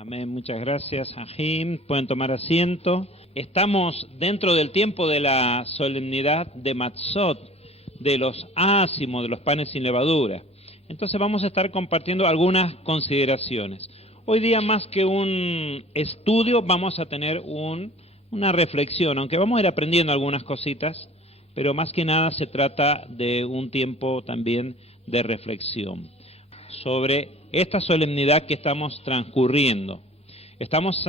Amén, muchas gracias, Ajim. Pueden tomar asiento. Estamos dentro del tiempo de la solemnidad de Matzot, de los ácimos, de los panes sin levadura. Entonces vamos a estar compartiendo algunas consideraciones. Hoy día, más que un estudio, vamos a tener una reflexión, aunque vamos a ir aprendiendo algunas cositas, pero más que nada se trata de un tiempo también de reflexión sobre esta solemnidad que estamos transcurriendo. Estamos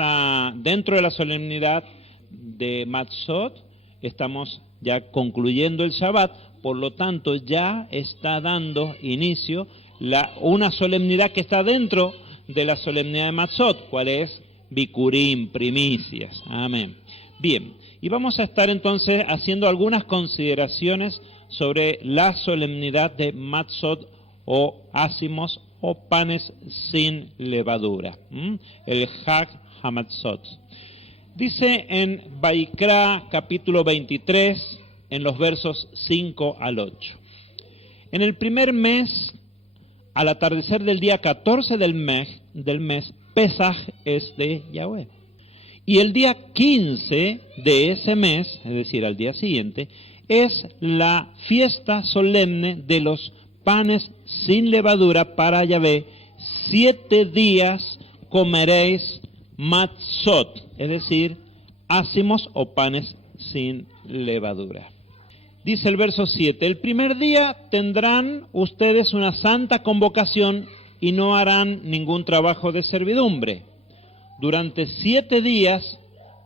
dentro de la solemnidad de Matzot, estamos ya concluyendo el Shabbat, por lo tanto ya está dando inicio una solemnidad que está dentro de la solemnidad de Matzot, cuál es Bikurim, primicias. Amén. Bien, y vamos a estar entonces haciendo algunas consideraciones sobre la solemnidad de Matzot o ácimos o panes sin levadura, el Hag HaMatzot. Dice en Vaikra capítulo 23, en los versos 5 al 8. En el primer mes, al atardecer del día 14 del mes, Pesaj es de Yahweh. Y el día 15 de ese mes, es decir, al día siguiente, es la fiesta solemne de los panes sin levadura para Yahvé. 7 días comeréis matzot, es decir, ácimos o panes sin levadura. Dice el verso 7, el primer día tendrán ustedes una santa convocación y no harán ningún trabajo de servidumbre. Durante 7 días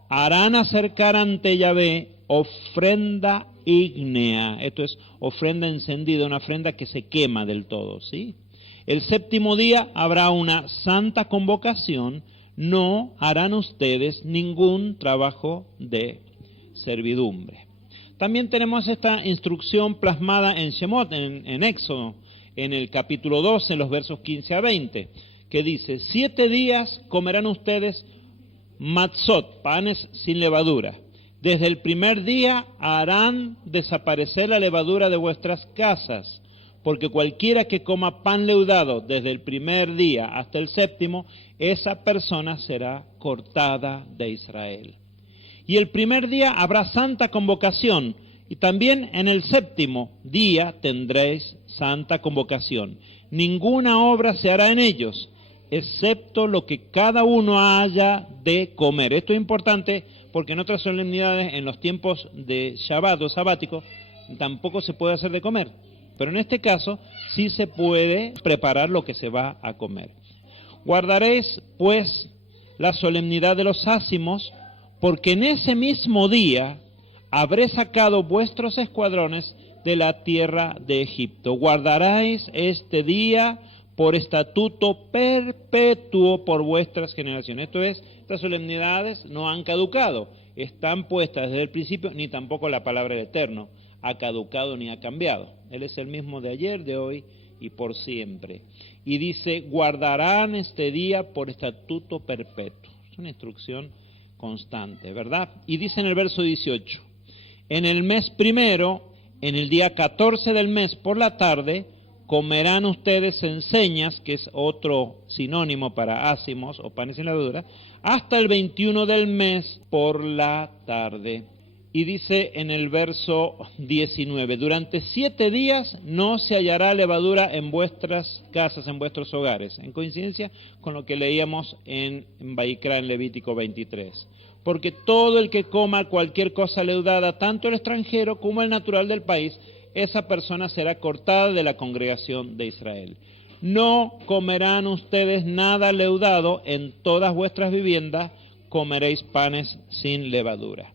harán acercar ante Yahvé ofrenda ígnea, esto es ofrenda encendida, una ofrenda que se quema del todo, ¿sí? El séptimo día habrá una santa convocación, no harán ustedes ningún trabajo de servidumbre. También tenemos esta instrucción plasmada en Shemot, en Éxodo, en el capítulo 12, en los versos 15 a 20, que dice, 7 días comerán ustedes matzot, panes sin levadura. Desde el primer día harán desaparecer la levadura de vuestras casas, porque cualquiera que coma pan leudado desde el primer día hasta el séptimo, esa persona será cortada de Israel. Y el primer día habrá santa convocación, y también en el séptimo día tendréis santa convocación. Ninguna obra se hará en ellos, excepto lo que cada uno haya de comer. Esto es importante porque en otras solemnidades, en los tiempos de Shabbat o sabático, tampoco se puede hacer de comer. Pero en este caso sí se puede preparar lo que se va a comer. Guardaréis pues la solemnidad de los ácimos, porque en ese mismo día habré sacado vuestros escuadrones de la tierra de Egipto. Guardaréis este día por estatuto perpetuo por vuestras generaciones. Esto es, estas solemnidades no han caducado, están puestas desde el principio, ni tampoco la palabra del Eterno ha caducado ni ha cambiado. Él es el mismo de ayer, de hoy y por siempre. Y dice, guardarán este día por estatuto perpetuo. Es una instrucción constante, ¿verdad? Y dice en el verso 18, en el mes primero, en el día 14 del mes por la tarde, comerán ustedes enseñas, que es otro sinónimo para ácimos o panes sin levadura, hasta el 21 del mes por la tarde. Y dice en el verso 19, durante 7 días no se hallará levadura en vuestras casas, en vuestros hogares, en coincidencia con lo que leíamos en Vaikra, en Levítico 23. Porque todo el que coma cualquier cosa leudada, tanto el extranjero como el natural del país, esa persona será cortada de la congregación de Israel. No comerán ustedes nada leudado, en todas vuestras viviendas comeréis panes sin levadura.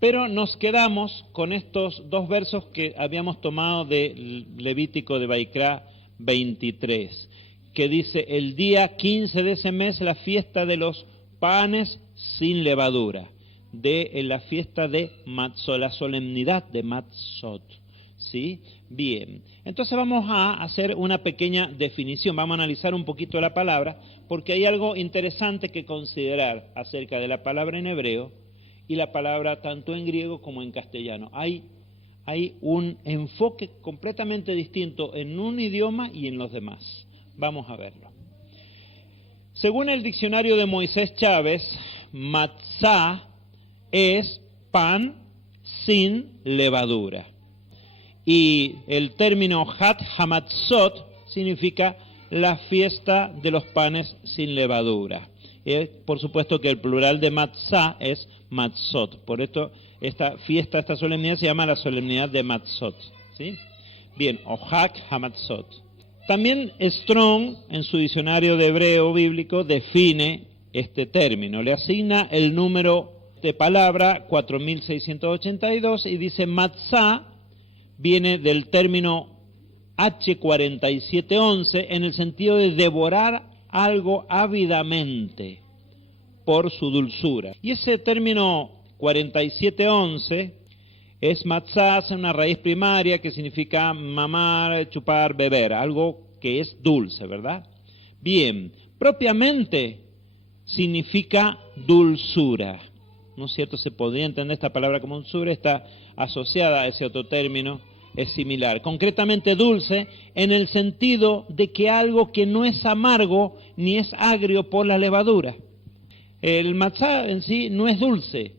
Pero nos quedamos con estos 2 versos que habíamos tomado de Levítico de Vaikra 23, que dice, el día 15 de ese mes la fiesta de los panes sin levadura, de la fiesta de Matzot, la solemnidad de Matzot. ¿Sí? Bien, entonces vamos a hacer una pequeña definición, vamos a analizar un poquito la palabra, porque hay algo interesante que considerar acerca de la palabra en hebreo y la palabra tanto en griego como en castellano. Hay un enfoque completamente distinto en un idioma y en los demás. Vamos a verlo. Según el diccionario de Moisés Chávez, matzá es pan sin levadura. Y el término Hat Hamatzot significa la fiesta de los panes sin levadura. Por supuesto que el plural de matzá es matzot. Por esto esta fiesta, esta solemnidad se llama la solemnidad de matzot, ¿sí? Bien, o Hag Hamatzot. También Strong, en su diccionario de hebreo bíblico, define este término. Le asigna el número de palabra 4682 y dice matzá viene del término H4711 en el sentido de devorar algo ávidamente por su dulzura. Y ese término 4711 es matzá, es una raíz primaria que significa mamar, chupar, beber, algo que es dulce, ¿verdad? Bien, propiamente significa dulzura, ¿no es cierto? Se podría entender esta palabra como dulzura, está asociada a ese otro término, es similar. Concretamente dulce en el sentido de que algo que no es amargo ni es agrio por la levadura. El matzá en sí no es dulce,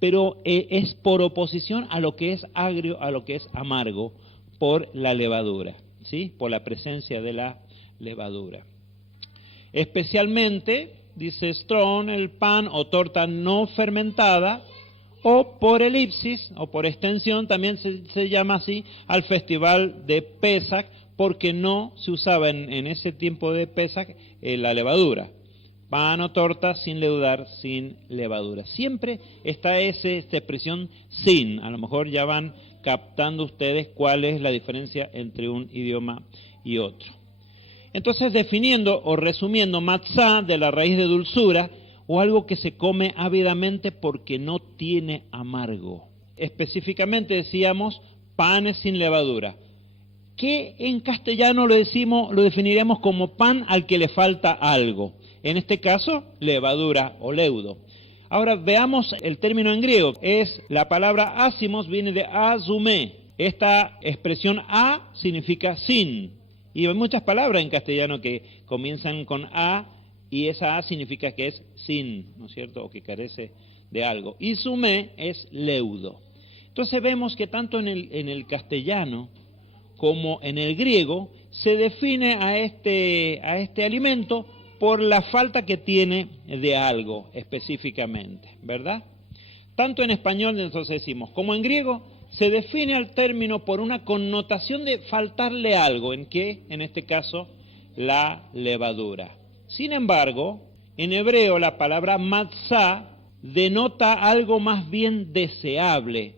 pero es por oposición a lo que es agrio, a lo que es amargo por la levadura, ¿sí? Por la presencia de la levadura. Especialmente, dice Strong, el pan o torta no fermentada, o por elipsis, o por extensión, también se llama así al festival de Pesach, porque no se usaba en ese tiempo de Pesach la levadura. Pan o torta sin leudar, sin levadura. Siempre está esta expresión sin. A lo mejor ya van captando ustedes cuál es la diferencia entre un idioma y otro. Entonces, definiendo o resumiendo, matzá, de la raíz de dulzura, o algo que se come ávidamente porque no tiene amargo. Específicamente decíamos panes sin levadura, que en castellano lo definiremos como pan al que le falta algo. En este caso, levadura o leudo. Ahora veamos el término en griego. Es la palabra ásimos, viene de azumé. Esta expresión a significa sin. Y hay muchas palabras en castellano que comienzan con a, y esa a significa que es sin, ¿no es cierto? O que carece de algo. Y sumé es leudo. Entonces vemos que tanto en el castellano como en el griego se define a este alimento por la falta que tiene de algo específicamente, ¿verdad? Tanto en español, entonces decimos, como en griego, se define al término por una connotación de faltarle algo, ¿en qué? En este caso, la levadura. Sin embargo, en hebreo la palabra matzá denota algo más bien deseable,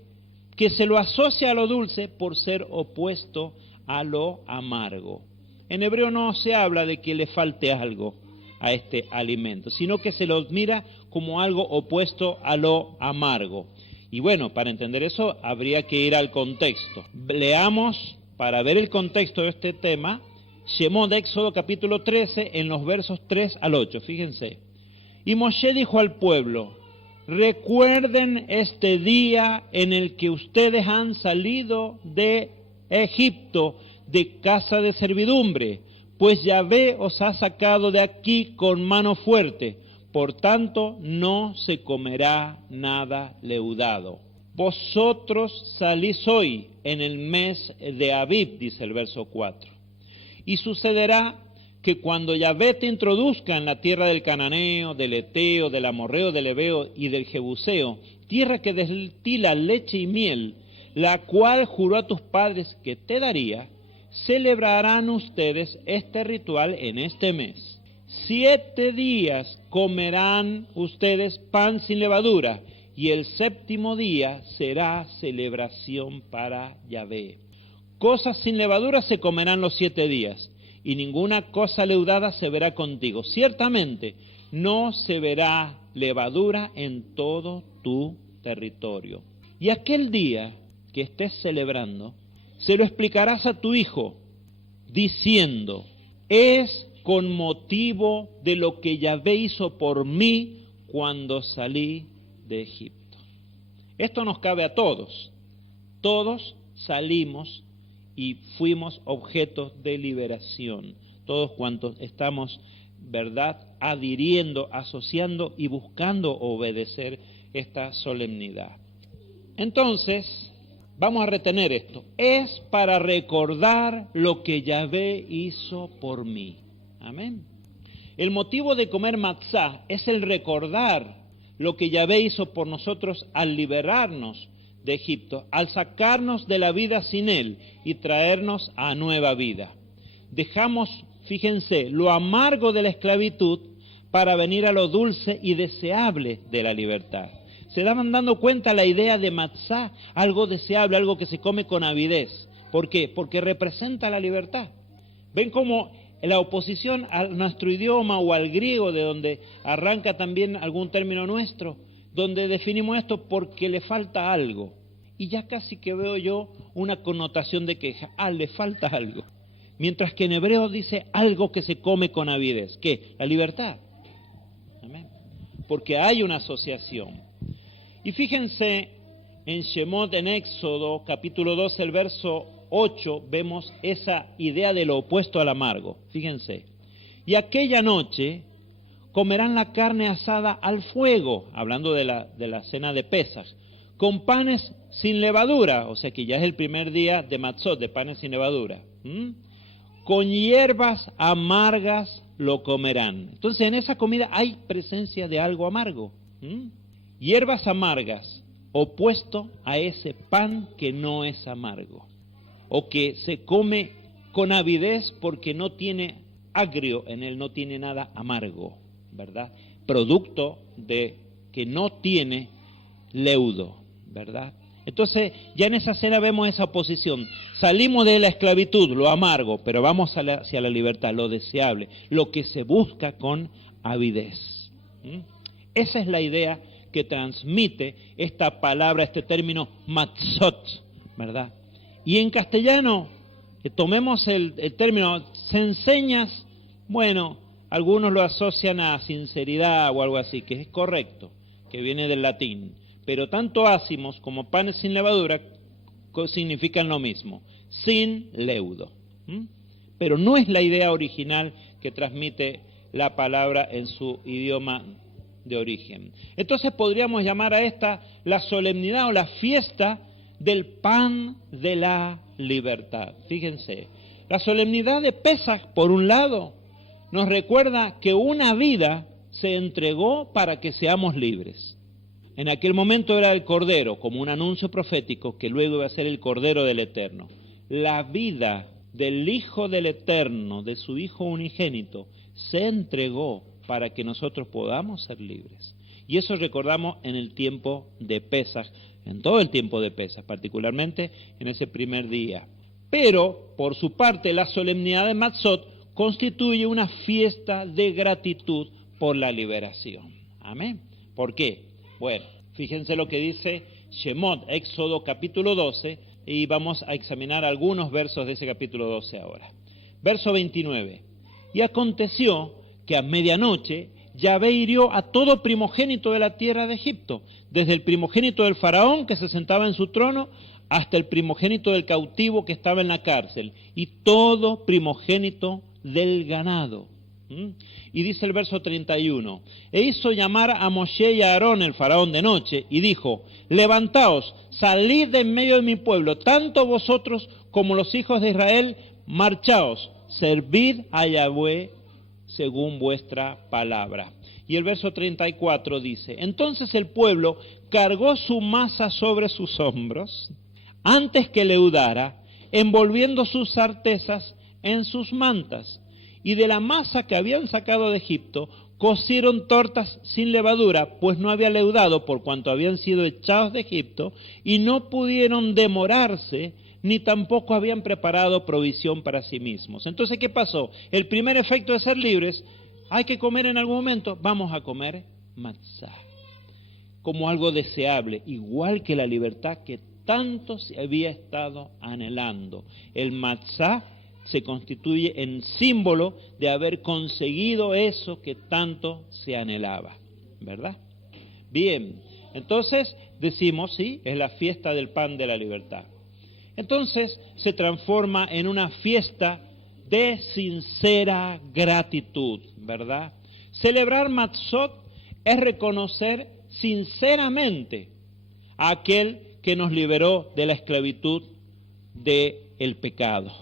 que se lo asocia a lo dulce por ser opuesto a lo amargo. En hebreo no se habla de que le falte algo a este alimento, sino que se lo mira como algo opuesto a lo amargo. Y bueno, para entender eso habría que ir al contexto. Leamos, para ver el contexto de este tema, Shemot, Éxodo capítulo 13, en los versos 3 al 8, fíjense. Y Moshe dijo al pueblo: recuerden este día en el que ustedes han salido de Egipto, de casa de servidumbre, pues Yahvé os ha sacado de aquí con mano fuerte, por tanto no se comerá nada leudado. Vosotros salís hoy en el mes de Abib, dice el verso 4. Y sucederá que cuando Yahvé te introduzca en la tierra del Cananeo, del Eteo, del Amorreo, del Ebeo y del Jebuseo, tierra que destila leche y miel, la cual juró a tus padres que te daría, celebrarán ustedes este ritual en este mes. 7 días comerán ustedes pan sin levadura, y el 7º día será celebración para Yahvé. Cosas sin levadura se comerán los 7 días, y ninguna cosa leudada se verá contigo. Ciertamente no se verá levadura en todo tu territorio. Y aquel día que estés celebrando, se lo explicarás a tu hijo, diciendo: es con motivo de lo que Yahvé hizo por mí cuando salí de Egipto. Esto nos cabe a todos. Todos salimos y fuimos objetos de liberación. todos cuantos estamos, ¿verdad?, adhiriendo, asociando y buscando obedecer esta solemnidad. Entonces, vamos a retener esto. Es para recordar lo que Yahvé hizo por mí. Amén. El motivo de comer matzá es el recordar lo que Yahvé hizo por nosotros al liberarnos de Egipto, al sacarnos de la vida sin Él y traernos a nueva vida. Dejamos, fíjense, lo amargo de la esclavitud para venir a lo dulce y deseable de la libertad. Se daban dando cuenta la idea de matzá, algo deseable, algo que se come con avidez. ¿Por qué? Porque representa la libertad. ¿Ven cómo la oposición a nuestro idioma o al griego, de donde arranca también algún término nuestro, donde definimos esto porque le falta algo? Y ya casi que veo yo una connotación de queja. Le falta algo. Mientras que en hebreo dice algo que se come con avidez. ¿Qué? La libertad. Amén. Porque hay una asociación. Y fíjense en Shemot, en Éxodo, capítulo 12, el verso 8, vemos esa idea de lo opuesto al amargo. Fíjense. Y aquella noche comerán la carne asada al fuego, hablando de la cena de Pesaj, con panes sin levadura, o sea que ya es el primer día de Matzot, de panes sin levadura. Con hierbas amargas lo comerán. Entonces en esa comida hay presencia de algo amargo. Hierbas amargas, opuesto a ese pan que no es amargo, o que se come con avidez porque no tiene agrio en él, no tiene nada amargo, ¿verdad? Producto de que no tiene leudo, ¿verdad? Entonces ya en esa cena vemos esa oposición. Salimos de la esclavitud, lo amargo, pero vamos hacia la libertad, lo deseable, lo que se busca con avidez. Esa es la idea que transmite esta palabra, este término matzot, ¿verdad? Y en castellano, tomemos el término, se enseñas, bueno, algunos lo asocian a sinceridad o algo así, que es correcto, que viene del latín, pero tanto ácimos como panes sin levadura significan lo mismo, sin leudo. Pero no es la idea original que transmite la palabra en su idioma de origen. Entonces podríamos llamar a esta la solemnidad o la fiesta del pan de la libertad. Fíjense, la solemnidad de Pesaj, por un lado, nos recuerda que una vida se entregó para que seamos libres. En aquel momento era el Cordero, como un anuncio profético, que luego iba a ser el Cordero del Eterno. La vida del Hijo del Eterno, de su Hijo unigénito, se entregó para que nosotros podamos ser libres. Y eso recordamos en el tiempo de Pesaj, en todo el tiempo de Pesaj, particularmente en ese primer día. Pero, por su parte, la solemnidad de Matzot constituye una fiesta de gratitud por la liberación. Amén. ¿Por qué? Bueno, fíjense lo que dice Shemot, Éxodo capítulo 12, y vamos a examinar algunos versos de ese capítulo 12 ahora. Verso 29. Y aconteció que a medianoche Yahvé hirió a todo primogénito de la tierra de Egipto, desde el primogénito del faraón que se sentaba en su trono, hasta el primogénito del cautivo que estaba en la cárcel, y todo primogénito del ganado. Y dice el verso 31, e hizo llamar a Moshe y a Aarón el faraón de noche, y dijo, levantaos, salid de en medio de mi pueblo, tanto vosotros como los hijos de Israel, marchaos, servid a Yahvé según vuestra palabra. Y el verso 34 dice, entonces el pueblo cargó su masa sobre sus hombros, antes que leudara, envolviendo sus artesas en sus mantas, y de la masa que habían sacado de Egipto, cocieron tortas sin levadura, pues no había leudado por cuanto habían sido echados de Egipto, y no pudieron demorarse, ni tampoco habían preparado provisión para sí mismos. Entonces, ¿qué pasó? El primer efecto de ser libres, hay que comer en algún momento, vamos a comer matzá, como algo deseable, igual que la libertad que tanto se había estado anhelando. El matzá se constituye en símbolo de haber conseguido eso que tanto se anhelaba, ¿verdad? Bien, entonces decimos, sí, es la fiesta del pan de la libertad. Entonces se transforma en una fiesta de sincera gratitud, ¿verdad? Celebrar Matzot es reconocer sinceramente a aquel que nos liberó de la esclavitud del pecado.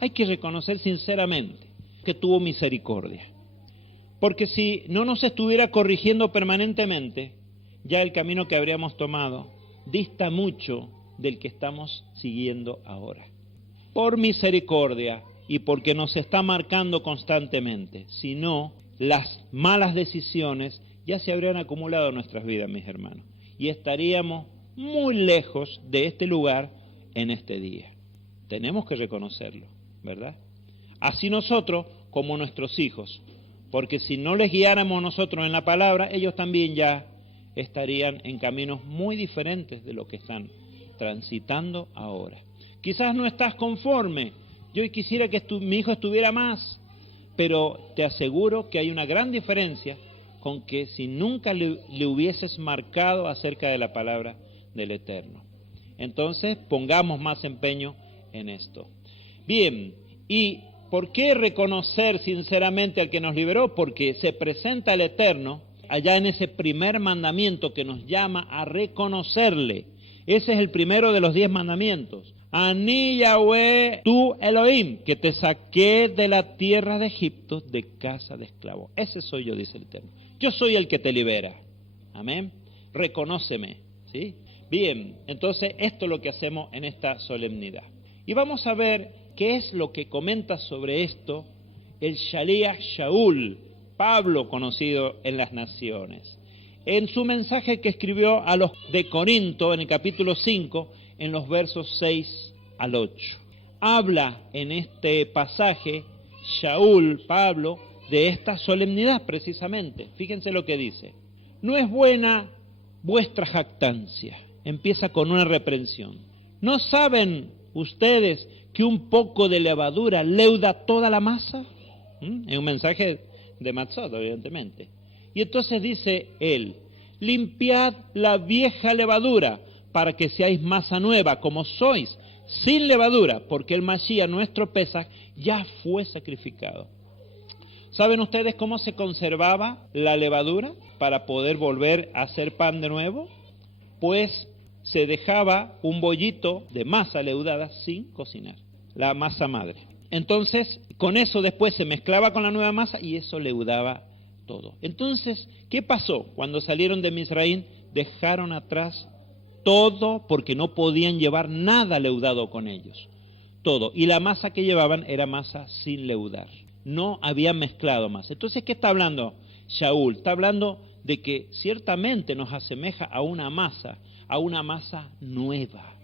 Hay que reconocer sinceramente que tuvo misericordia. Porque si no nos estuviera corrigiendo permanentemente, ya el camino que habríamos tomado dista mucho del que estamos siguiendo ahora. Por misericordia y porque nos está marcando constantemente. Si no, las malas decisiones ya se habrían acumulado en nuestras vidas, mis hermanos. Y estaríamos muy lejos de este lugar en este día. Tenemos que reconocerlo, ¿verdad? Así nosotros como nuestros hijos. Porque si no les guiáramos nosotros en la palabra, ellos también ya estarían en caminos muy diferentes de lo que están transitando ahora. Quizás no estás conforme. Yo quisiera que mi hijo estuviera más, pero te aseguro que hay una gran diferencia con que si nunca le hubieses marcado acerca de la palabra del Eterno. Entonces, pongamos más empeño en esto. Bien, ¿y por qué reconocer sinceramente al que nos liberó? Porque se presenta el Eterno allá en ese primer mandamiento que nos llama a reconocerle. Ese es el primero de los 10 mandamientos. Ani Yahweh tu Elohim, que te saqué de la tierra de Egipto de casa de esclavos. Ese soy yo, dice el Eterno. Yo soy el que te libera. Amén. Reconóceme. ¿Sí? Bien, entonces esto es lo que hacemos en esta solemnidad. Y vamos a ver qué es lo que comenta sobre esto el Shaliach Shaul, Pablo, conocido en las naciones. En su mensaje que escribió a los de Corinto, en el capítulo 5, en los versos 6 al 8. Habla en este pasaje, Shaul, Pablo, de esta solemnidad precisamente. Fíjense lo que dice. No es buena vuestra jactancia. Empieza con una reprensión. ¿No saben ustedes que un poco de levadura leuda toda la masa? Es un mensaje de Matzot, evidentemente. Y entonces dice él, limpiad la vieja levadura para que seáis masa nueva, como sois, sin levadura, porque el Mashiach, nuestro Pesaj, ya fue sacrificado. ¿Saben ustedes cómo se conservaba la levadura para poder volver a hacer pan de nuevo? Pues se dejaba un bollito de masa leudada sin cocinar, la masa madre. Entonces, con eso después se mezclaba con la nueva masa y eso leudaba todo. Entonces, ¿qué pasó? Cuando salieron de Misraín, dejaron atrás todo porque no podían llevar nada leudado con ellos. Todo. Y la masa que llevaban era masa sin leudar. No habían mezclado más. Entonces, ¿qué está hablando Shaul? Está hablando de que ciertamente nos asemeja a una masa nueva,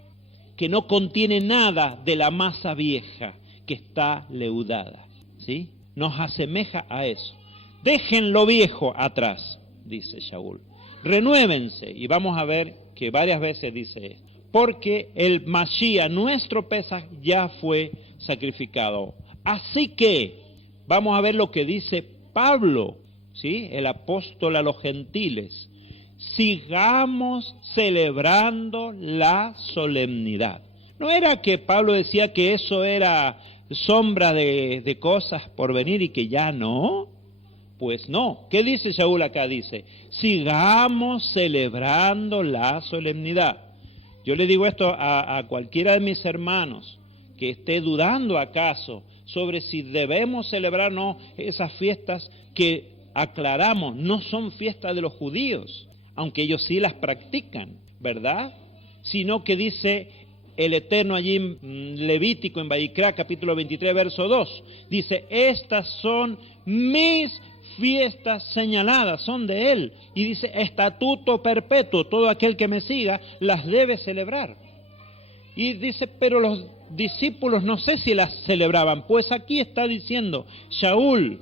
que no contiene nada de la masa vieja que está leudada. ¿Sí? Nos asemeja a eso. Dejen lo viejo atrás, dice Shaul. Renuévense, y vamos a ver que varias veces dice esto, porque el Mashiach, nuestro Pesaj, ya fue sacrificado. Así que, vamos a ver lo que dice Pablo, ¿sí? El apóstol a los gentiles. Sigamos celebrando la solemnidad. No era que Pablo decía que eso era sombra de cosas por venir y que ya no. Pues no. ¿Qué dice Shaul acá? Dice, sigamos celebrando la solemnidad. Yo le digo esto a cualquiera de mis hermanos que esté dudando acaso sobre si debemos celebrar o no esas fiestas que aclaramos, no son fiestas de los judíos, aunque ellos sí las practican, ¿verdad? Sino que dice el Eterno allí en Levítico, en Vayikra, capítulo 23, verso 2, dice, estas son mis fiestas señaladas, son de Él. Y dice, estatuto perpetuo, todo aquel que me siga las debe celebrar. Y dice, pero los discípulos no sé si las celebraban. Pues aquí está diciendo, Shaul,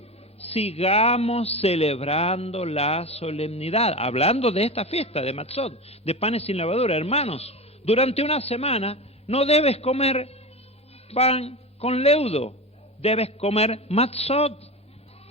sigamos celebrando la solemnidad, hablando de esta fiesta de Matzot, de panes sin levadura. Hermanos, durante una semana no debes comer pan con leudo, debes comer Matzot,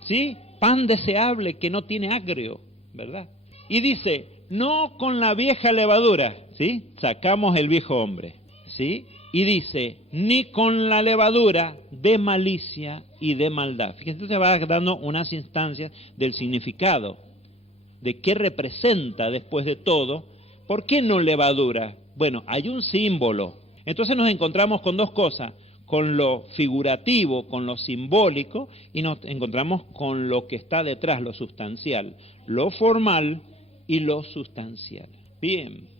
¿sí? Pan deseable que no tiene agrio, ¿verdad? Y dice, no con la vieja levadura, ¿sí? Sacamos el viejo hombre, ¿sí? Y dice, ni con la levadura de malicia y de maldad. Fíjense, se va dando unas instancias del significado, de qué representa después de todo. ¿Por qué no levadura? Bueno, hay un símbolo. Entonces nos encontramos con dos cosas, con lo figurativo, con lo simbólico, y nos encontramos con lo que está detrás, lo sustancial, lo formal y lo sustancial. Bien.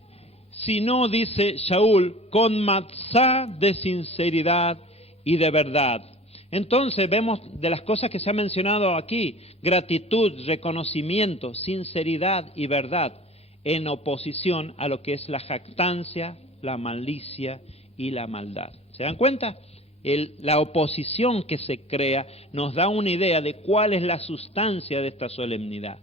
Si no, dice Shaul, con matzá de sinceridad y de verdad. Entonces vemos de las cosas que se ha mencionado aquí, gratitud, reconocimiento, sinceridad y verdad, en oposición a lo que es la jactancia, la malicia y la maldad. ¿Se dan cuenta? La oposición que se crea nos da una idea de cuál es la sustancia de esta solemnidad,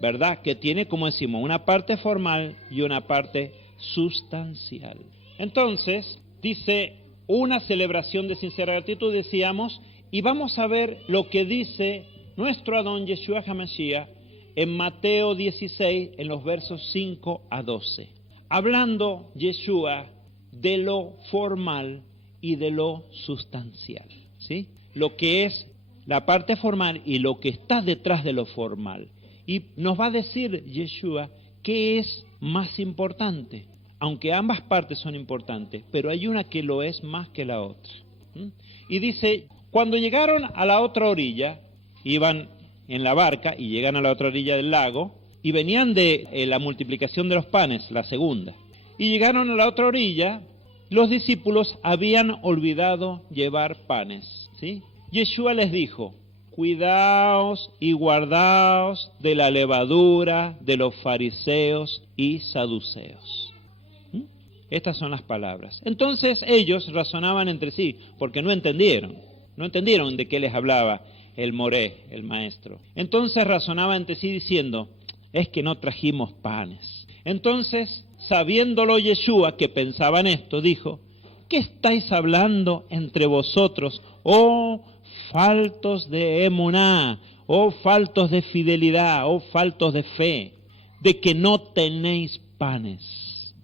¿verdad? Que tiene, como decimos, una parte formal y una parte sustancial. Entonces, dice una celebración de sincera gratitud, decíamos, y vamos a ver lo que dice nuestro Adón Yeshua HaMashiach en Mateo 16, en los versos 5 a 12. Hablando Yeshua de lo formal y de lo sustancial, ¿sí? Lo que es la parte formal y lo que está detrás de lo formal. Y nos va a decir Yeshua qué es más importante, aunque ambas partes son importantes, pero hay una que lo es más que la otra. Y dice, cuando llegaron a la otra orilla, iban en la barca y llegan a la otra orilla del lago, y venían de la multiplicación de los panes, la segunda. Y llegaron a la otra orilla, los discípulos habían olvidado llevar panes, ¿sí? Yeshua les dijo, cuidaos y guardaos de la levadura de los fariseos y saduceos. Estas son las palabras. Entonces ellos razonaban entre sí, porque no entendieron de qué les hablaba el moré, el maestro. Entonces razonaban entre sí diciendo, es que no trajimos panes. Entonces, sabiéndolo Yeshua, que pensaban esto, dijo, ¿qué estáis hablando entre vosotros, oh faltos de emuná, oh faltos de fidelidad, oh faltos de fe, de que no tenéis panes?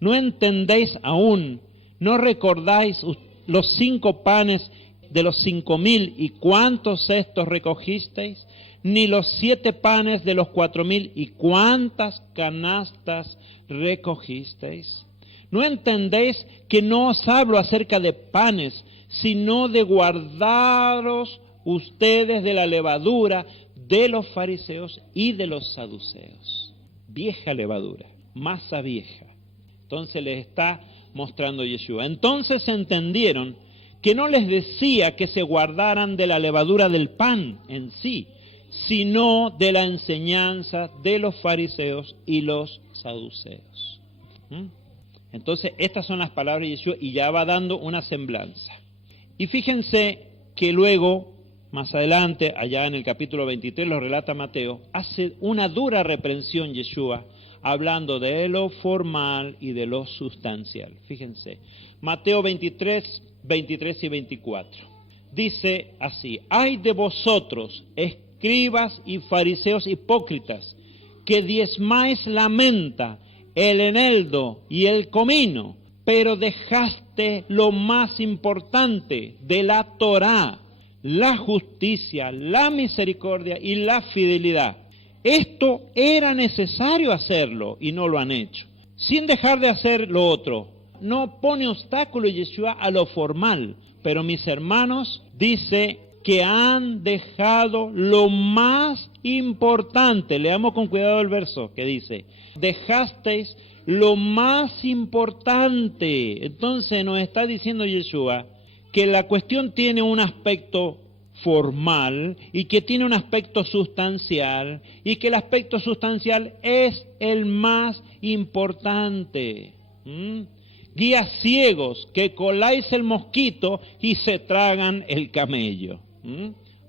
¿No entendéis aún? ¿No recordáis los 5 panes de los 5,000 y cuántos cestos recogisteis? Ni los 7 panes de los 4,000 y cuántas canastas recogisteis. ¿No entendéis que no os hablo acerca de panes, sino de guardaros ustedes de la levadura de los fariseos y de los saduceos? Vieja levadura, masa vieja. Entonces les está mostrando Yeshua. Entonces entendieron que no les decía que se guardaran de la levadura del pan en sí, sino de la enseñanza de los fariseos y los saduceos. Entonces estas son las palabras de Yeshua y ya va dando una semblanza. Y fíjense que luego, más adelante, allá en el capítulo 23, lo relata Mateo, hace una dura reprensión Yeshua, hablando de lo formal y de lo sustancial. Fíjense, Mateo 23, 23 y 24. Dice así, ¡ay de vosotros, escribas y fariseos hipócritas, que diezmáis la menta, el eneldo y el comino, pero dejaste lo más importante de la Torá, la justicia, la misericordia y la fidelidad. Esto era necesario hacerlo y no lo han hecho, sin dejar de hacer lo otro. No pone obstáculo Yeshua a lo formal, pero mis hermanos, dice que han dejado lo más importante. Leamos con cuidado el verso que dice, dejasteis lo más importante. Entonces nos está diciendo Yeshua que la cuestión tiene un aspecto formal y que tiene un aspecto sustancial y que el aspecto sustancial es el más importante. Guías ciegos que coláis el mosquito y se tragan el camello.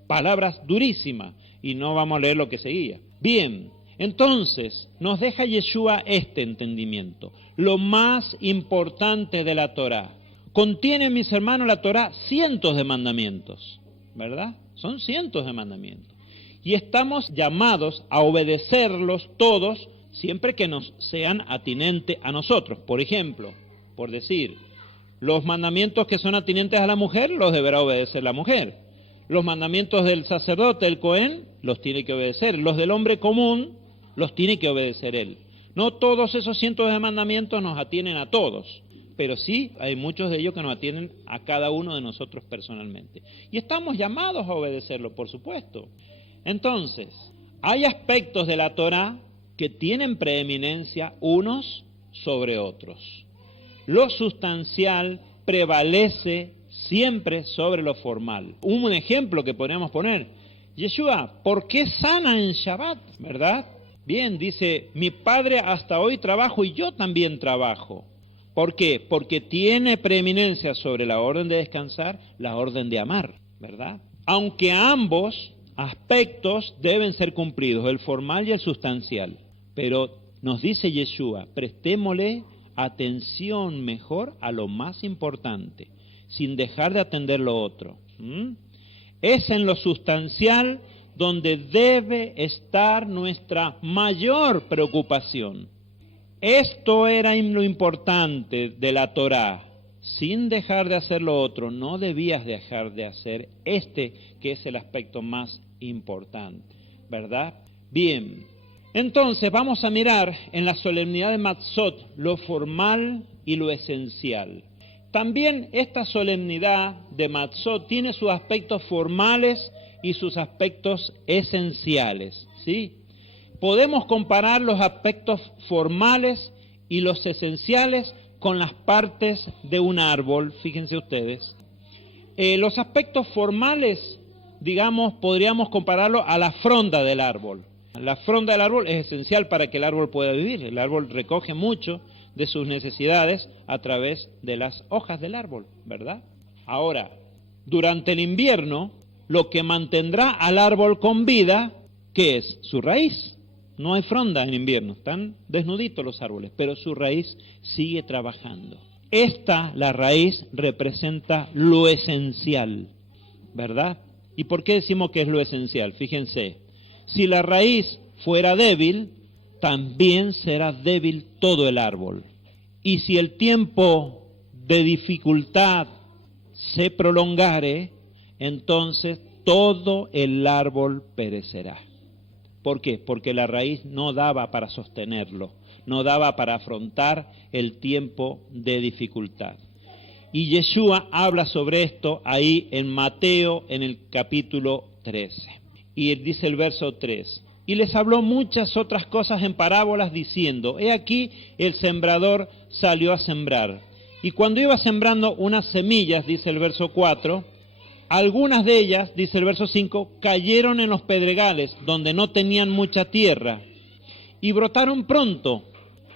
Palabras durísimas y no vamos a leer lo que seguía. Bien, entonces nos deja Yeshua este entendimiento, lo más importante de la Torá. Contiene, mis hermanos, la Torá cientos de mandamientos, ¿verdad? Son cientos de mandamientos. Y estamos llamados a obedecerlos todos siempre que nos sean atinentes a nosotros. Por ejemplo, por decir, Los mandamientos que son atinentes a la mujer los deberá obedecer la mujer. Los mandamientos del sacerdote, el Cohen, los tiene que obedecer. Los del hombre común los tiene que obedecer él. No todos esos cientos de mandamientos nos atienen a todos, pero sí hay muchos de ellos que nos atienen a cada uno de nosotros personalmente. Y estamos llamados a obedecerlo, por supuesto. Entonces, hay aspectos de la Torá que tienen preeminencia unos sobre otros. Lo sustancial prevalece siempre sobre lo formal. Un ejemplo que podríamos poner: Yeshua, ¿por qué sana en Shabbat? ¿Verdad? Bien, dice, mi padre hasta hoy trabajo y yo también trabajo. ¿Por qué? Porque tiene preeminencia sobre la orden de descansar, la orden de amar, ¿verdad? Aunque ambos aspectos deben ser cumplidos, el formal y el sustancial. Pero nos dice Yeshua, prestémosle atención mejor a lo más importante, sin dejar de atender lo otro. Es en lo sustancial donde debe estar nuestra mayor preocupación. Esto era lo importante de la Torá. Sin dejar de hacer lo otro, no debías dejar de hacer que es el aspecto más importante, ¿verdad? Bien, entonces vamos a mirar en la solemnidad de Matzot lo formal y lo esencial. También esta solemnidad de Matzot tiene sus aspectos formales y sus aspectos esenciales, ¿sí? Podemos comparar los aspectos formales y los esenciales con las partes de un árbol, fíjense ustedes. Los aspectos formales, digamos, podríamos compararlo a la fronda del árbol. La fronda del árbol es esencial para que el árbol pueda vivir. El árbol recoge mucho de sus necesidades a través de las hojas del árbol, ¿verdad? Ahora, durante el invierno, lo que mantendrá al árbol con vida, ¿qué es? Su raíz. No hay fronda en invierno, están desnuditos los árboles, pero su raíz sigue trabajando. La raíz, representa lo esencial, ¿verdad? ¿Y por qué decimos que es lo esencial? Fíjense, si la raíz fuera débil, también será débil todo el árbol. Y si el tiempo de dificultad se prolongare, entonces todo el árbol perecerá. ¿Por qué? Porque la raíz no daba para sostenerlo, no daba para afrontar el tiempo de dificultad. Y Yeshua habla sobre esto ahí en Mateo, en el capítulo 13. Y él dice el verso 3, y les habló muchas otras cosas en parábolas diciendo, he aquí el sembrador salió a sembrar. Y cuando iba sembrando unas semillas, dice el verso 4, algunas de ellas, dice el verso 5, cayeron en los pedregales, donde no tenían mucha tierra, y brotaron pronto,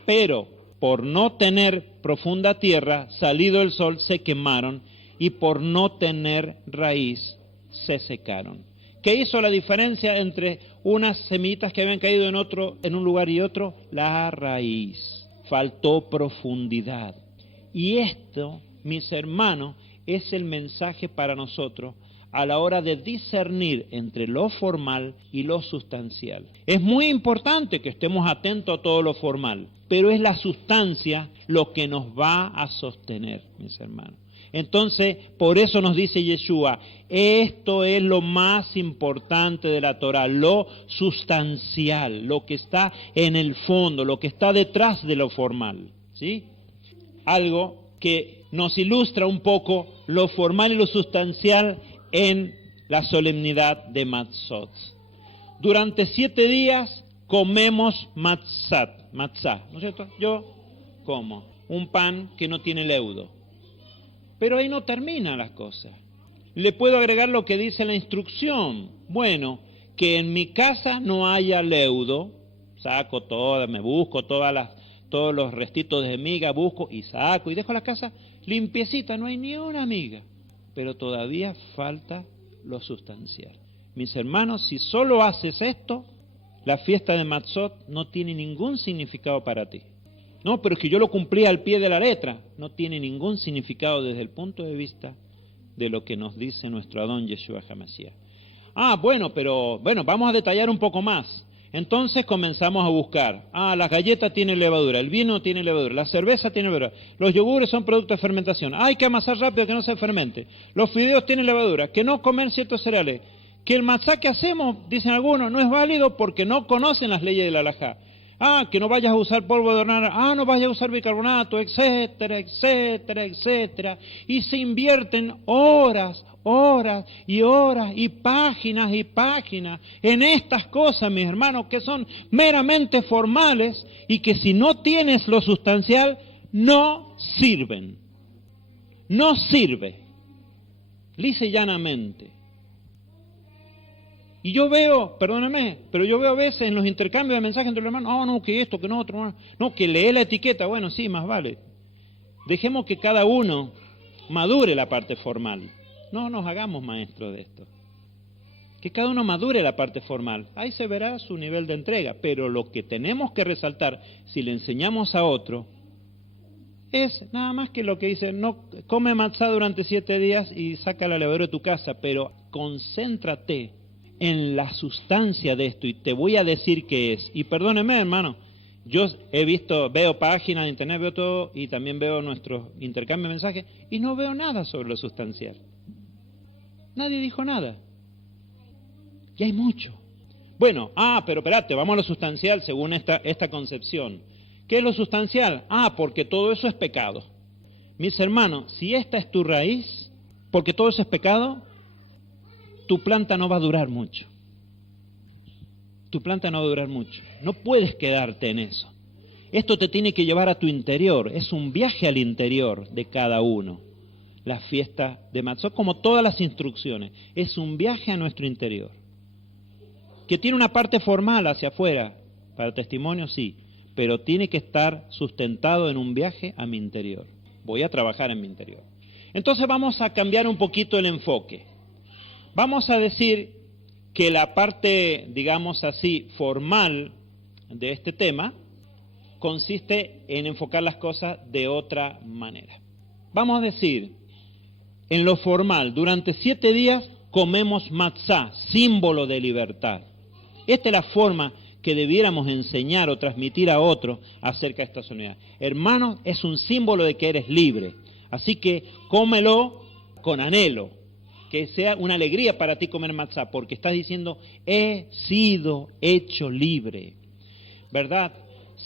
pero por no tener profunda tierra, salido el sol, se quemaron, y por no tener raíz, se secaron. ¿Qué hizo la diferencia entre unas semillitas que habían caído en un lugar y otro? La raíz. Faltó profundidad. Y esto, mis hermanos, es el mensaje para nosotros a la hora de discernir entre lo formal y lo sustancial. Es muy importante que estemos atentos a todo lo formal, pero es la sustancia lo que nos va a sostener, mis hermanos. Entonces, por eso nos dice Yeshua, esto es lo más importante de la Torá, lo sustancial, lo que está en el fondo, lo que está detrás de lo formal, ¿sí? Algo que nos ilustra un poco lo formal y lo sustancial en la solemnidad de Matzot. Durante 7 días comemos matzah, ¿no es cierto? Yo como un pan que no tiene leudo. Pero ahí no terminan las cosas. Le puedo agregar lo que dice la instrucción. Bueno, que en mi casa no haya leudo, saco todas, me busco todos los restitos de miga, busco y saco y dejo la casa limpiecita, no hay ni una miga. Pero todavía falta lo sustancial. Mis hermanos, si solo haces esto, la fiesta de Matzot no tiene ningún significado para ti. No, pero es que yo lo cumplí al pie de la letra. No tiene ningún significado desde el punto de vista de lo que nos dice nuestro Adón Yeshua HaMashiach. Bueno, vamos a detallar un poco más. Entonces comenzamos a buscar, las galletas tienen levadura, el vino tiene levadura, la cerveza tiene levadura, los yogures son productos de fermentación, hay que amasar rápido que no se fermente, los fideos tienen levadura, que no comer ciertos cereales, que el matzá que hacemos, dicen algunos, no es válido porque no conocen las leyes de la halajá. Que no vayas a usar polvo de hornear, no vayas a usar bicarbonato, etcétera, etcétera, etcétera. Y se invierten horas y páginas en estas cosas, mis hermanos, que son meramente formales y que si no tienes lo sustancial, no sirven. No sirve. Lisa y llanamente. Y yo veo, perdóname, pero yo veo a veces en los intercambios de mensajes entre los hermanos, no, que esto, que no otro, no, que lee la etiqueta, bueno, sí, más vale. Dejemos que cada uno madure la parte formal. No nos hagamos maestros de esto. Que cada uno madure la parte formal. Ahí se verá su nivel de entrega, pero lo que tenemos que resaltar, si le enseñamos a otro, es nada más que lo que dice, no come matzá durante 7 días y saca la levadura de tu casa, pero concéntrate en la sustancia de esto y te voy a decir qué es. Y perdóneme, hermano, yo veo páginas de internet, veo todo y también veo nuestros intercambios de mensajes y no veo nada sobre lo sustancial. Nadie dijo nada. Y hay mucho. Bueno, pero espérate, vamos a lo sustancial según esta concepción. ¿Qué es lo sustancial? Porque todo eso es pecado. Mis hermanos, si esta es tu raíz, porque todo eso es pecado, tu planta no va a durar mucho. Tu planta no va a durar mucho. No puedes quedarte en eso. Esto te tiene que llevar a tu interior. Es un viaje al interior de cada uno. La fiesta de Matzot, como todas las instrucciones, es un viaje a nuestro interior. Que tiene una parte formal hacia afuera, para testimonio sí, pero tiene que estar sustentado en un viaje a mi interior. Voy a trabajar en mi interior. Entonces vamos a cambiar un poquito el enfoque. Vamos a decir que la parte, digamos así, formal de este tema consiste en enfocar las cosas de otra manera. Vamos a decir, en lo formal, durante 7 días comemos matzá, símbolo de libertad. Esta es la forma que debiéramos enseñar o transmitir a otros acerca de esta solemnidad. Hermanos, es un símbolo de que eres libre, así que cómelo con anhelo. Que sea una alegría para ti comer matzá, porque estás diciendo, he sido hecho libre, ¿verdad?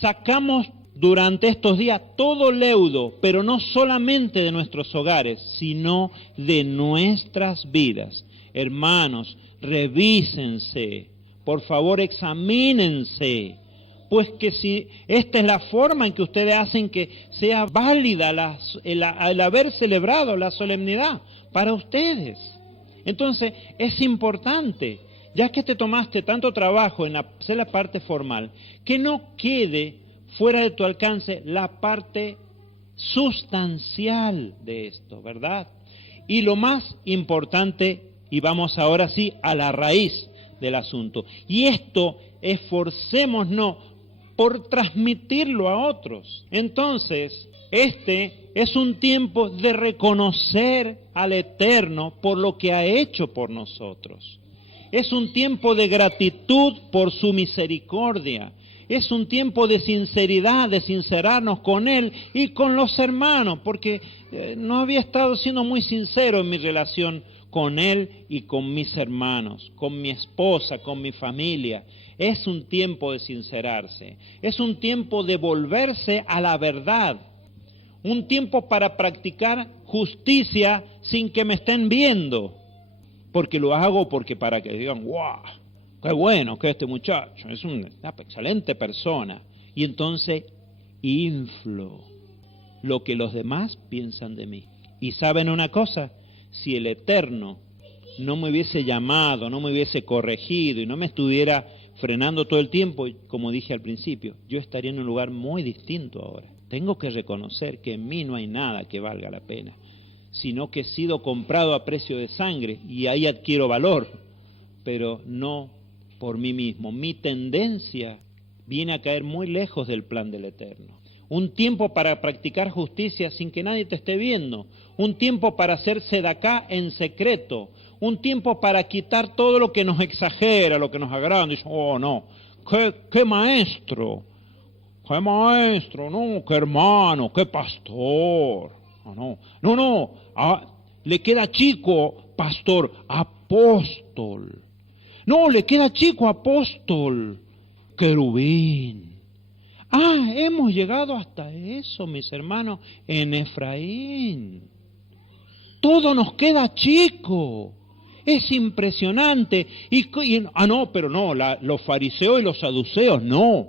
Sacamos durante estos días todo leudo, pero no solamente de nuestros hogares, sino de nuestras vidas. Hermanos, revísense, por favor examínense, pues que si esta es la forma en que ustedes hacen que sea válida el haber celebrado la solemnidad para ustedes. Entonces, es importante, ya que te tomaste tanto trabajo en hacer la parte formal, que no quede fuera de tu alcance la parte sustancial de esto, ¿verdad? Y lo más importante, y vamos ahora sí a la raíz del asunto, y esto esforcémonos por transmitirlo a otros. Entonces, este es un tiempo de reconocer al Eterno por lo que ha hecho por nosotros. Es un tiempo de gratitud por su misericordia. Es un tiempo de sinceridad, de sincerarnos con Él y con los hermanos, porque no había estado siendo muy sincero en mi relación con Él y con mis hermanos, con mi esposa, con mi familia. Es un tiempo de sincerarse, es un tiempo de volverse a la verdad, un tiempo para practicar justicia sin que me estén viendo, porque lo hago para que digan, ¡guau! ¡Qué bueno que este muchacho es una excelente persona! Y entonces inflo lo que los demás piensan de mí. Y ¿saben una cosa? Si el Eterno no me hubiese llamado, no me hubiese corregido y no me estuviera frenando todo el tiempo, como dije al principio, yo estaría en un lugar muy distinto ahora. Tengo que reconocer que en mí no hay nada que valga la pena, sino que he sido comprado a precio de sangre y ahí adquiero valor, pero no por mí mismo. Mi tendencia viene a caer muy lejos del plan del Eterno. un tiempo para practicar justicia sin que nadie te esté viendo, un tiempo para hacer sedacá en secreto, un tiempo para quitar todo lo que nos exagera, lo que nos agranda. Dice, oh no, qué maestro, no, qué hermano, qué pastor. No, le queda chico, pastor, apóstol. No, le queda chico, apóstol, querubín. Hemos llegado hasta eso, mis hermanos, en Efraín. Todo nos queda chico. Es impresionante. Pero no, los fariseos y los saduceos no.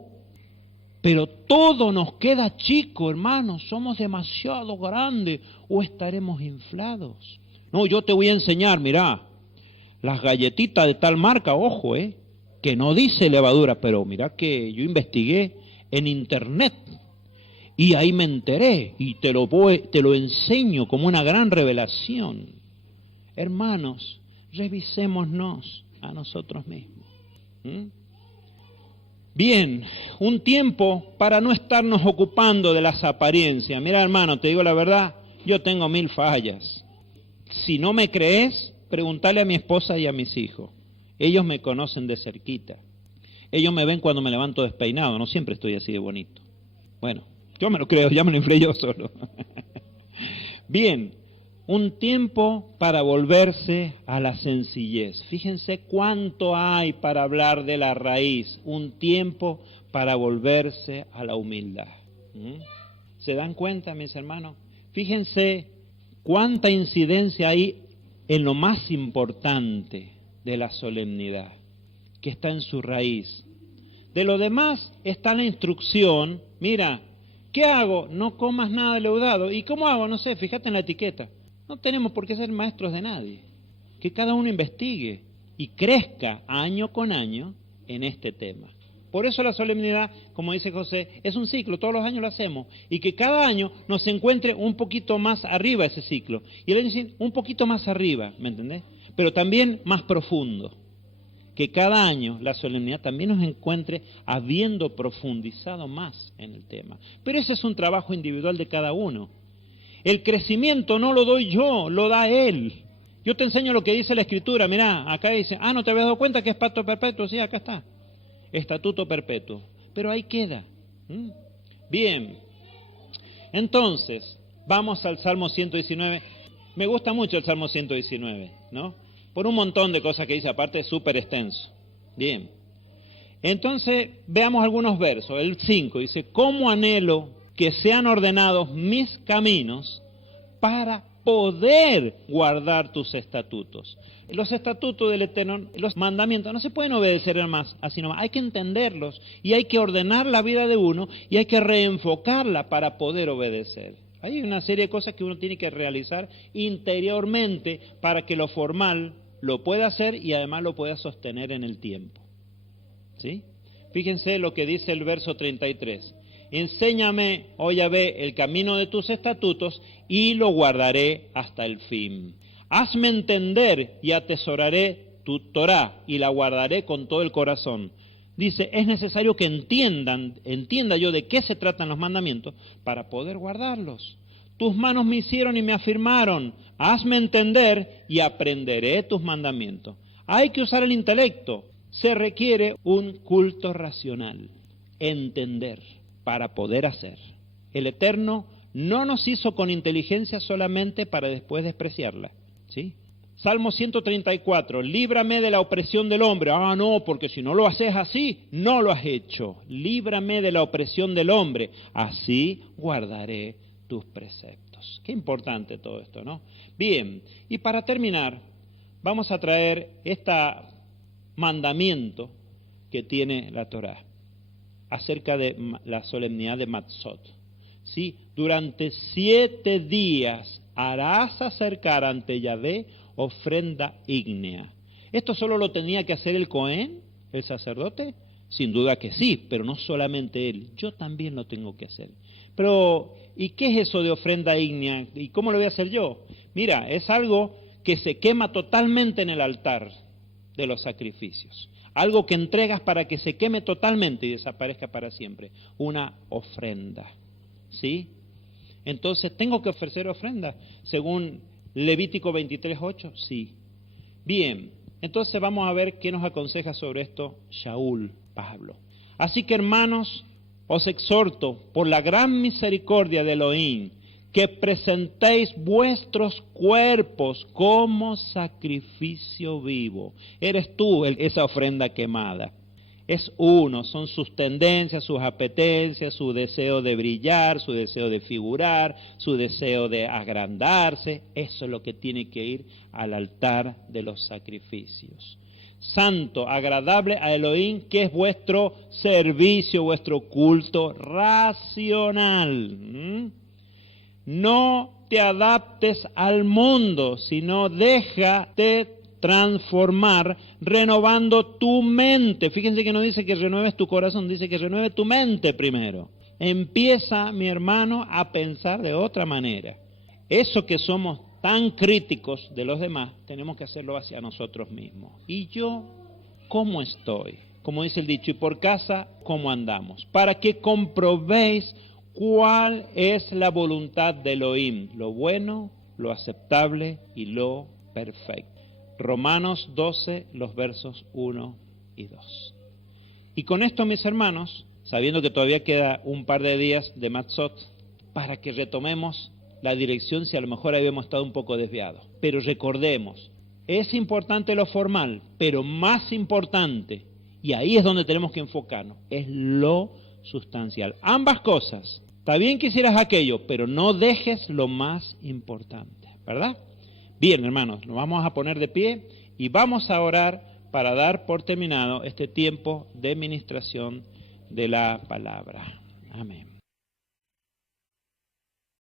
Pero todo nos queda chico, hermanos. Somos demasiado grandes o estaremos inflados. No, yo te voy a enseñar, mirá, las galletitas de tal marca, ojo, que no dice levadura, pero mirá que yo investigué en internet y ahí me enteré y te lo enseño como una gran revelación. Hermanos, revisémonos a nosotros mismos. Bien, un tiempo para no estarnos ocupando de las apariencias. Mira, hermano, te digo la verdad, yo tengo 1000 fallas. Si no me crees, pregúntale a mi esposa y a mis hijos. Ellos me conocen de cerquita. Ellos me ven cuando me levanto despeinado, no siempre estoy así de bonito. Bueno, yo me lo creo, ya me lo inflé yo solo. Bien, un tiempo para volverse a la sencillez. Fíjense cuánto hay para hablar de la raíz. Un tiempo para volverse a la humildad. ¿Se dan cuenta, mis hermanos? Fíjense cuánta incidencia hay en lo más importante de la solemnidad, que está en su raíz. De lo demás está la instrucción. Mira, ¿qué hago? No comas nada leudado. ¿Y cómo hago? No sé, fíjate en la etiqueta. No tenemos por qué ser maestros de nadie. Que cada uno investigue y crezca año con año en este tema. Por eso la solemnidad, como dice José, es un ciclo, todos los años lo hacemos. Y que cada año nos encuentre un poquito más arriba ese ciclo. Y él dice, un poquito más arriba, ¿me entendés? Pero también más profundo. Que cada año la solemnidad también nos encuentre habiendo profundizado más en el tema. Pero ese es un trabajo individual de cada uno. El crecimiento no lo doy yo, lo da Él. Yo te enseño lo que dice la Escritura. Mirá, acá dice, ¿no te habías dado cuenta que es pacto perpetuo? Sí, acá está. Estatuto perpetuo. Pero ahí queda. Bien. Entonces, vamos al Salmo 119. Me gusta mucho el Salmo 119, ¿no? Por un montón de cosas que dice, aparte es súper extenso. Bien. Entonces, veamos algunos versos. El 5 dice, ¿cómo anhelo que sean ordenados mis caminos para poder guardar tus estatutos? Los estatutos del Eterno, los mandamientos, no se pueden obedecer más, así nomás. Hay que entenderlos y hay que ordenar la vida de uno y hay que reenfocarla para poder obedecer. Hay una serie de cosas que uno tiene que realizar interiormente para que lo formal lo pueda hacer y además lo pueda sostener en el tiempo. ¿Sí? Fíjense lo que dice el verso 33. Enséñame, oh Yahvé, el camino de tus estatutos y lo guardaré hasta el fin. Hazme entender y atesoraré tu Torá y la guardaré con todo el corazón. Dice, es necesario que entienda yo de qué se tratan los mandamientos para poder guardarlos. Tus manos me hicieron y me afirmaron. Hazme entender y aprenderé tus mandamientos. Hay que usar el intelecto. Se requiere un culto racional. Entender para poder hacer. El Eterno no nos hizo con inteligencia solamente para después despreciarla. ¿Sí? Salmo 134, líbrame de la opresión del hombre. No, porque si no lo haces así, no lo has hecho. Líbrame de la opresión del hombre, así guardaré tus preceptos. Qué importante todo esto, ¿no? Bien, y para terminar, vamos a traer este mandamiento que tiene la Torá acerca de la solemnidad de Matzot. ¿Sí? Durante 7 días harás acercar ante Yahvé ofrenda ígnea. ¿Esto solo lo tenía que hacer el Cohen, el sacerdote? Sin duda que sí, pero no solamente él, yo también lo tengo que hacer. Pero, ¿y qué es eso de ofrenda ígnea? ¿Y cómo lo voy a hacer yo? Mira, es algo que se quema totalmente en el altar de los sacrificios. Algo que entregas para que se queme totalmente y desaparezca para siempre. Una ofrenda. ¿sí? Entonces, ¿tengo que ofrecer ofrenda según Levítico 23:8? Sí. Bien, entonces vamos a ver qué nos aconseja sobre esto Shaul, Pablo. Así que, hermanos, os exhorto por la gran misericordia de Elohim, que presentéis vuestros cuerpos como sacrificio vivo. Eres tú esa ofrenda quemada. Es uno, son sus tendencias, sus apetencias, su deseo de brillar, su deseo de figurar, su deseo de agrandarse. Eso es lo que tiene que ir al altar de los sacrificios. Santo, agradable a Elohim, que es vuestro servicio, vuestro culto racional. No te adaptes al mundo, sino déjate transformar, renovando tu mente. Fíjense que no dice que renueves tu corazón, dice que renueve tu mente primero. Empieza, mi hermano, a pensar de otra manera. Eso que somos tan críticos de los demás, tenemos que hacerlo hacia nosotros mismos. ¿Y yo cómo estoy? Como dice el dicho, y por casa, ¿cómo andamos? Para que comprobéis cuál es la voluntad de Elohim, lo bueno, lo aceptable y lo perfecto. Romanos 12, los versos 1 y 2. Y con esto, mis hermanos, sabiendo que todavía queda un par de días de Matzot, para que retomemos la dirección si a lo mejor habíamos estado un poco desviados. Pero recordemos, es importante lo formal, pero más importante, y ahí es donde tenemos que enfocarnos, es lo sustancial. Ambas cosas. Está bien que hicieras aquello, pero no dejes lo más importante, ¿verdad? Bien, hermanos, nos vamos a poner de pie y vamos a orar para dar por terminado este tiempo de ministración de la palabra. Amén.